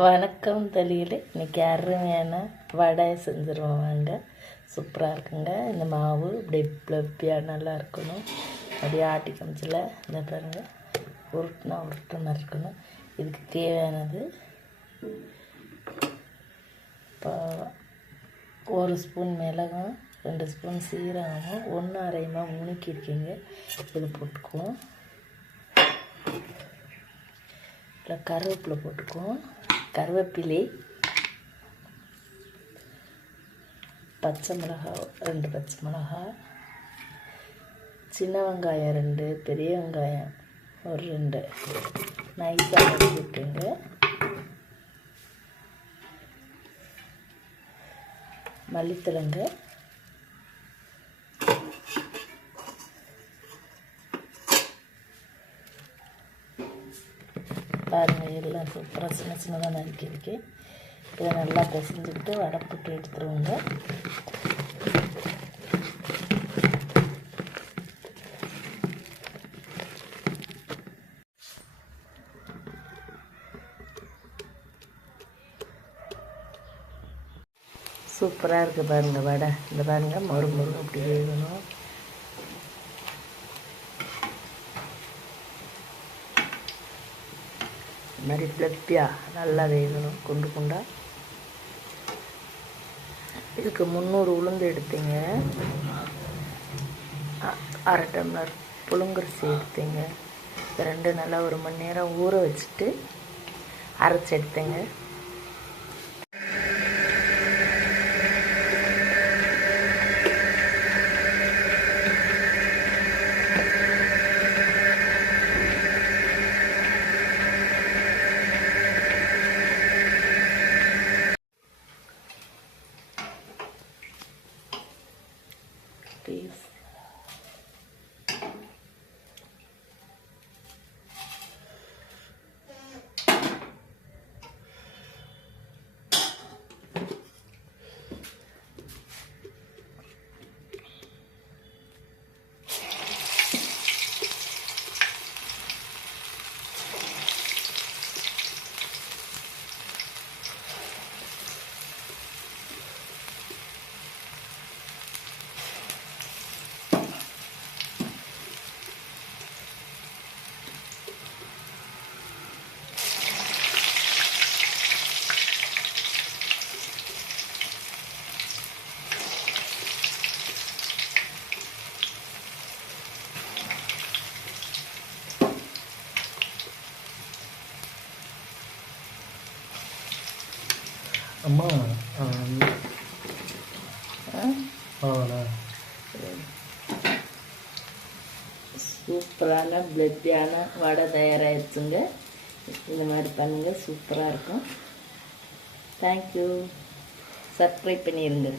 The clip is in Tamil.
வணக்கம் தலையில் இன்னைக்கு அருமையான வடை செஞ்சுருவோம் வாங்க. சூப்பராக இருக்குங்க. இந்த மாவு இப்படி ப்ளப்பியாக நல்லா இருக்கணும். அப்படியே ஆட்டி கமிச்சில். இந்த பாருங்கள் உருட்டுனா உருட்டு மாதிரி இருக்கணும். இதுக்கு தேவையானது இப்போ ஒரு ஸ்பூன் மிளகும் ரெண்டு ஸ்பூன் சீரகமும் ஒன்று அரையமாக முணுக்கியிருக்கீங்க இது போட்டுக்குவோம். இல்லை கருவேப்பிலை போட்டுக்குவோம். கருவேப்பிலை பச்சை மிளகாய் ரெண்டு பச்சை மிளகாய் சின்ன வெங்காயம் ரெண்டு பெரிய வெங்காயம் ஒரு ரெண்டு. நைஸாக வச்சுட்டுங்க மல்லித்தலைங்க பாருங்கள் எல்லாம் சூப்பராக சின்ன சின்னதாக நறுக்கிருக்கு இதை நல்லா பிசைஞ்சுக்கிட்டு வடை எடுத்துருவோங்க. சூப்பராக இருக்குது பாருங்கள் வடை. இந்த பாருங்கள் மறு மறு அப்படி வேகணும். இது மாதிரி ஃப்ளப்பியாக நல்லா வேகணும் குண்டு. குண்டாக இதுக்கு முந்நூறு உளுந்து எடுத்தீங்க. அரை டம்ளர் புழுங்கரிசி எடுத்தீங்க. ரெண்டு நல்லா ஒரு மணி நேரம் ஊற வச்சுட்டு அரைச்சி எடுத்தேங்க. these. அம்மா ஆண்ணா சூப்பரான பிளட்டியான வடை தயாராகிடுச்சுங்க இந்த மாதிரி பண்ணுங்கள் சூப்பராக இருக்கும். தேங்க்யூ சப்ஸ்கிரைப் பண்ணிடுங்க